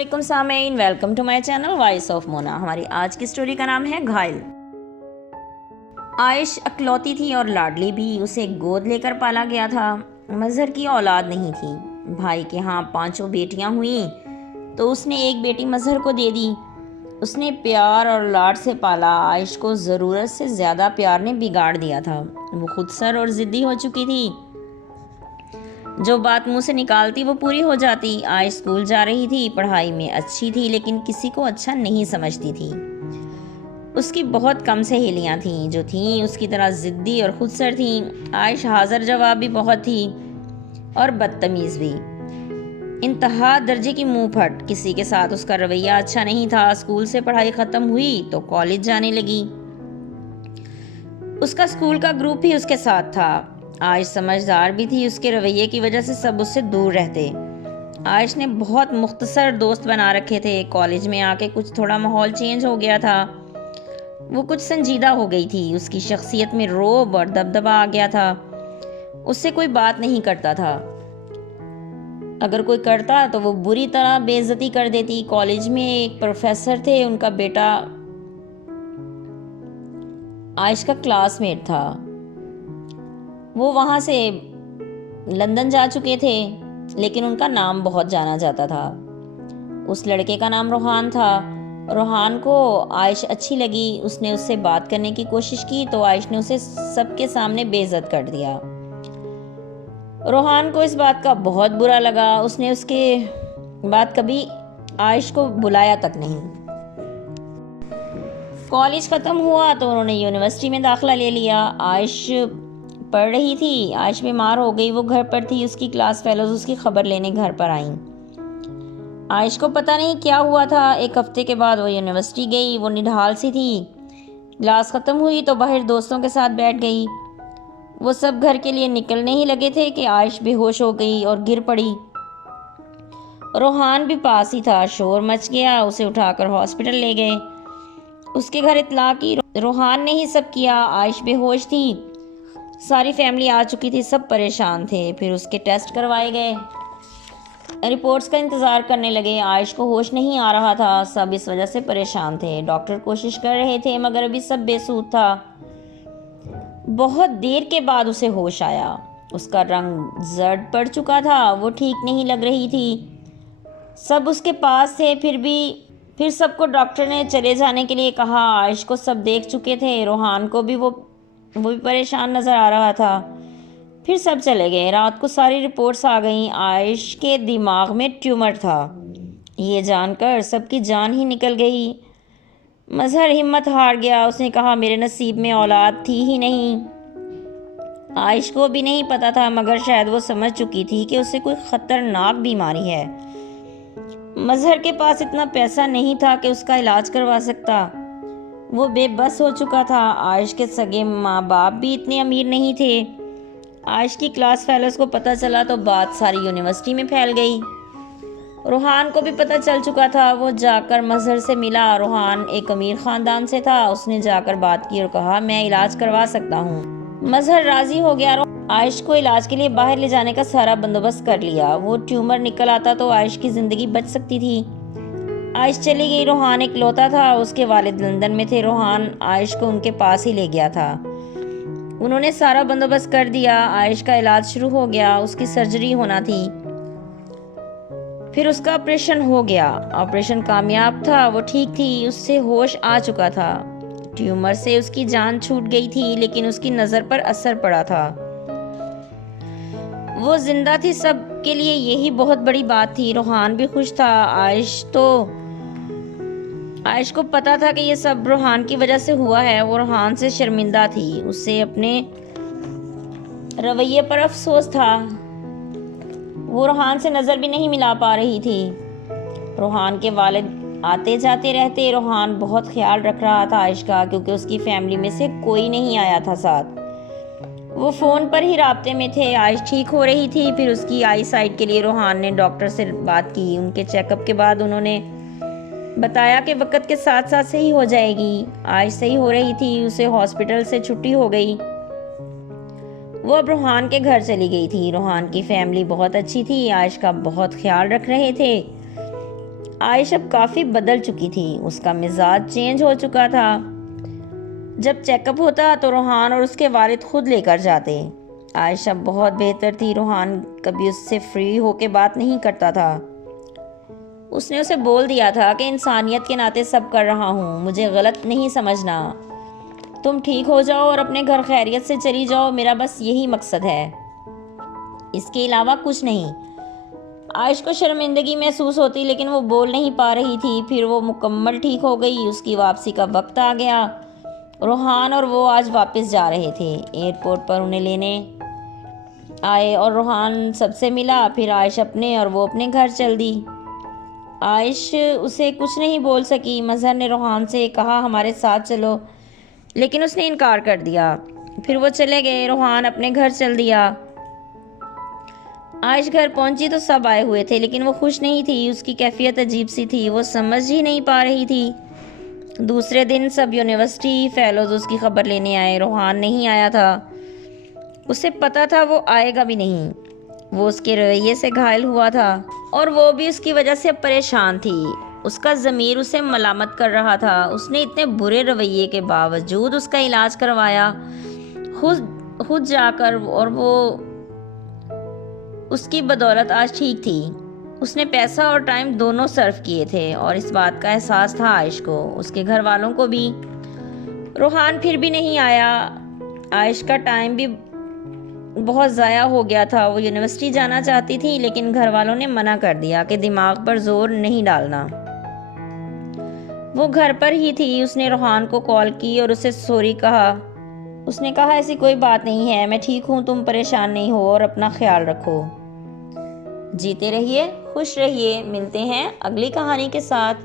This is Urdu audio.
وعلیکم سامعین، welcome to my channel voice of Mona. ہماری آج کی سٹوری کا نام ہے گھائل۔ عائش اکلوتی تھی اور لاڈلی بھی، اسے گود لے کر پالا گیا تھا۔ مظہر کی اولاد نہیں تھی۔ بھائی کے ہاں 5 بیٹیاں ہوئیں تو اس نے ایک بیٹی مظہر کو دے دی۔ اس نے پیار اور لاڈ سے پالا۔ عائش کو ضرورت سے زیادہ پیار نے بگاڑ دیا تھا۔ وہ خود سر اور ضدی ہو چکی تھی۔ جو بات منہ سے نکالتی وہ پوری ہو جاتی۔ عائش اسکول جا رہی تھی، پڑھائی میں اچھی تھی لیکن کسی کو اچھا نہیں سمجھتی تھی۔ اس کی بہت کم سہیلیاں تھیں جو تھیں اس کی طرح ضدی اور خود سر تھیں۔ عائش حاضر جواب بھی بہت تھی اور بدتمیز بھی، انتہا درجے کی منہ پھٹ۔ کسی کے ساتھ اس کا رویہ اچھا نہیں تھا۔ اسکول سے پڑھائی ختم ہوئی تو کالج جانے لگی۔ اس کا اسکول کا گروپ بھی اس کے ساتھ تھا۔ عائش سمجھدار بھی تھی، اس کے رویے کی وجہ سے سب اس سے دور رہتے۔ عائش نے بہت مختصر دوست بنا رکھے تھے۔ کالج میں آ کے کچھ تھوڑا ماحول چینج ہو گیا تھا۔ وہ کچھ سنجیدہ ہو گئی تھی۔ اس کی شخصیت میں رعب اور دبدبہ آ گیا تھا۔ اس سے کوئی بات نہیں کرتا تھا۔ اگر کوئی کرتا تو وہ بری طرح بے عزتی کر دیتی۔ کالج میں ایک پروفیسر تھے، ان کا بیٹا عائش کا کلاس میٹ تھا۔ وہ وہاں سے لندن جا چکے تھے لیکن ان کا نام بہت جانا جاتا تھا۔ اس لڑکے کا نام روحان تھا۔ روحان کو عائش اچھی لگی۔ اس نے اس سے بات کرنے کی کوشش کی تو عائش نے اسے سب کے سامنے بے عزت کر دیا۔ روحان کو اس بات کا بہت برا لگا۔ اس نے اس کے بعد کبھی عائش کو بلایا تک نہیں۔ کالج ختم ہوا تو انہوں نے یونیورسٹی میں داخلہ لے لیا۔ عائش پڑھ رہی تھی۔ عائش بیمار ہو گئی، وہ گھر پر تھی۔ اس کی کلاس فیلوز اس کی خبر لینے گھر پر آئیں۔ عائش کو پتہ نہیں کیا ہوا تھا۔ ایک ہفتے کے بعد وہ یونیورسٹی گئی۔ وہ نڈھال سی تھی۔ کلاس ختم ہوئی تو باہر دوستوں کے ساتھ بیٹھ گئی۔ وہ سب گھر کے لیے نکلنے ہی لگے تھے کہ عائش بے ہوش ہو گئی اور گر پڑی۔ روحان بھی پاس ہی تھا۔ شور مچ گیا، اسے اٹھا کر ہاسپٹل لے گئے۔ اس کے گھر اطلاع کی۔ روحان نے ہی سب کیا۔ عائش بے ہوش تھی، ساری فیملی آ چکی تھی، سب پریشان تھے۔ پھر اس کے ٹیسٹ کروائے گئے، رپورٹس کا انتظار کرنے لگے۔ عائش کو ہوش نہیں آ رہا تھا، سب اس وجہ سے پریشان تھے۔ ڈاکٹر کوشش کر رہے تھے مگر ابھی سب بے سود تھا۔ بہت دیر کے بعد اسے ہوش آیا۔ اس کا رنگ زرد پڑ چکا تھا، وہ ٹھیک نہیں لگ رہی تھی۔ سب اس کے پاس تھے، پھر سب کو ڈاکٹر نے چلے جانے کے لیے کہا۔ عائش کو سب دیکھ چکے تھے، روحان کو بھی وہ بھی پریشان نظر آ رہا تھا۔ پھر سب چلے گئے۔ رات کو ساری رپورٹس آ گئیں۔ عائش کے دماغ میں ٹیومر تھا۔ یہ جان کر سب کی جان ہی نکل گئی۔ مظہر ہمت ہار گیا۔ اس نے کہا میرے نصیب میں اولاد تھی ہی نہیں۔ عائش کو بھی نہیں پتا تھا مگر شاید وہ سمجھ چکی تھی کہ اسے کوئی خطرناک بیماری ہے۔ مظہر کے پاس اتنا پیسہ نہیں تھا کہ اس کا علاج کروا سکتا۔ وہ بے بس ہو چکا تھا۔ عائش کے سگے ماں باپ بھی اتنے امیر نہیں تھے۔ عائش کی کلاس فیلوز کو پتہ چلا تو بات ساری یونیورسٹی میں پھیل گئی۔ روحان کو بھی پتہ چل چکا تھا۔ وہ جا کر مظہر سے ملا۔ روحان ایک امیر خاندان سے تھا۔ اس نے جا کر بات کی اور کہا میں علاج کروا سکتا ہوں۔ مظہر راضی ہو گیا۔ عائش کو علاج کے لیے باہر لے جانے کا سارا بندوبست کر لیا۔ وہ ٹیومر نکل آتا تو عائش کی زندگی بچ سکتی تھی۔ عائش چلی گئی۔ روحان اکلوتا تھا، اس کے والد لندن میں تھے۔ روحان عائش کو ان کے پاس ہی لے گیا تھا۔ انہوں نے سارا بندوبست کر دیا۔ عائش کا علاج شروع ہو گیا۔ اس کی سرجری ہونا تھی، پھر اس کا آپریشن ہو گیا۔ آپریشن کامیاب تھا، وہ ٹھیک تھی، اس سے ہوش آ چکا تھا۔ ٹیومر سے اس کی جان چھوٹ گئی تھی لیکن اس کی نظر پر اثر پڑا تھا۔ وہ زندہ تھی، سب کے لیے یہی بہت بڑی بات تھی۔ روحان بھی خوش تھا۔ عائش کو پتا تھا کہ یہ سب روحان کی وجہ سے ہوا ہے۔ وہ روحان سے شرمندہ تھی، اسے اپنے رویے پر افسوس تھا۔ وہ روحان سے نظر بھی نہیں ملا پا رہی تھی۔ روحان کے والد آتے جاتے رہتے۔ روحان بہت خیال رکھ رہا تھا عائش کا کیونکہ اس کی فیملی میں سے کوئی نہیں آیا تھا ساتھ۔ وہ فون پر ہی رابطے میں تھے۔ عائش ٹھیک ہو رہی تھی، پھر اس کی آئی سائٹ کے لیے روحان نے ڈاکٹر سے بات کی۔ ان کے چیک اپ کے بعد انہوں نے بتایا کہ وقت کے ساتھ ساتھ صحیح ہو جائے گی۔ عائش صحیح ہو رہی تھی، اسے ہاسپٹل سے چھٹی ہو گئی۔ وہ اب روحان کے گھر چلی گئی تھی۔ روحان کی فیملی بہت اچھی تھی، عائش کا بہت خیال رکھ رہے تھے۔ عائش اب کافی بدل چکی تھی، اس کا مزاج چینج ہو چکا تھا۔ جب چیک اپ ہوتا تو روحان اور اس کے والد خود لے کر جاتے۔ عائشہ بہت بہتر تھی، روحان کبھی اس سے فری ہو کے بات نہیں کرتا تھا۔ اس نے اسے بول دیا تھا کہ انسانیت کے ناطے سب کر رہا ہوں، مجھے غلط نہیں سمجھنا، تم ٹھیک ہو جاؤ اور اپنے گھر خیریت سے چلی جاؤ، میرا بس یہی مقصد ہے، اس کے علاوہ کچھ نہیں۔ عائش کو شرمندگی محسوس ہوتی لیکن وہ بول نہیں پا رہی تھی۔ پھر وہ مکمل ٹھیک ہو گئی، اس کی واپسی کا وقت آ گیا۔ روحان اور وہ آج واپس جا رہے تھے، ایئرپورٹ پر انہیں لینے آئے اور روحان سب سے ملا، پھر عائش اپنے اور وہ اپنے گھر چل دی۔ عائش اسے کچھ نہیں بول سکی۔ مظہر نے روحان سے کہا ہمارے ساتھ چلو، لیکن اس نے انکار کر دیا۔ پھر وہ چلے گئے، روحان اپنے گھر چل دیا۔ عائش گھر پہنچی تو سب آئے ہوئے تھے لیکن وہ خوش نہیں تھی، اس کی کیفیت عجیب سی تھی، وہ سمجھ ہی نہیں پا رہی تھی۔ دوسرے دن سب یونیورسٹی فیلوز اس کی خبر لینے آئے، روحان نہیں آیا تھا، اسے پتا تھا وہ آئے گا بھی نہیں۔ وہ اس کے رویے سے گھائل ہوا تھا اور وہ بھی اس کی وجہ سے پریشان تھی، اس کا ضمیر اسے ملامت کر رہا تھا۔ اس نے اتنے برے رویے کے باوجود اس کا علاج کروایا خود جا کر، اور وہ اس کی بدولت آج ٹھیک تھی۔ اس نے پیسہ اور ٹائم دونوں صرف کیے تھے اور اس بات کا احساس تھا عائش کو، اس کے گھر والوں کو بھی۔ روحان پھر بھی نہیں آیا، عائش کا ٹائم بھی بہت ضائع ہو گیا تھا۔ وہ یونیورسٹی جانا چاہتی تھی لیکن گھر والوں نے منع کر دیا کہ دماغ پر زور نہیں ڈالنا۔ وہ گھر پر ہی تھی، اس نے روحان کو کال کی اور اسے سوری کہا۔ اس نے کہا ایسی کوئی بات نہیں ہے، میں ٹھیک ہوں، تم پریشان نہیں ہو اور اپنا خیال رکھو۔ جیتے رہیے، خوش رہیے، ملتے ہیں اگلی کہانی کے ساتھ۔